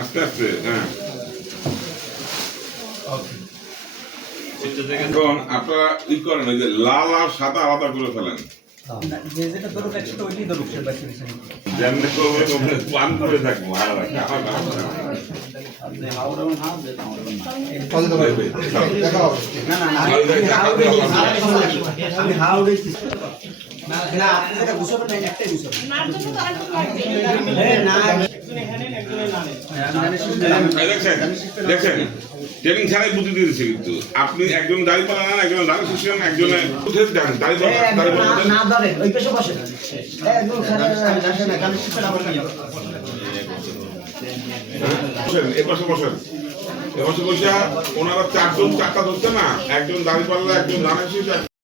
আস্তে আস্তে হ্যাঁ এখন আপনারা ই করেন ওই যে লাল আর সাদা আলাদা করে ফেলেন যেটা ধরুক একসাথে ওইটাই ধরুক সে বাকি বিষয় যেমনি করবে পান করে থাকবো আর আপনি হাওড়াও না আমি হাওড়ে না না আপনি যেটা গুছাবেন না একটাই গুছাবেন না দেখছেন ট্রেনিং ছাড়াই বুদ্ধি দিয়েছে কিন্তু আপনি একজন দাড়ি পালা না একজন দাড়ি শিশু একজনে কোথায় যান দাড়ি না ধরে ওই পেশে বসে একদম আসে না কারণ শিখতে না বসে বসেন এ পাশে বসেন এ পাশে বসে ওনারা চারজন চারটা ধরছে না একজন দাড়ি পাল্লা একজন দাঁড়া শিশু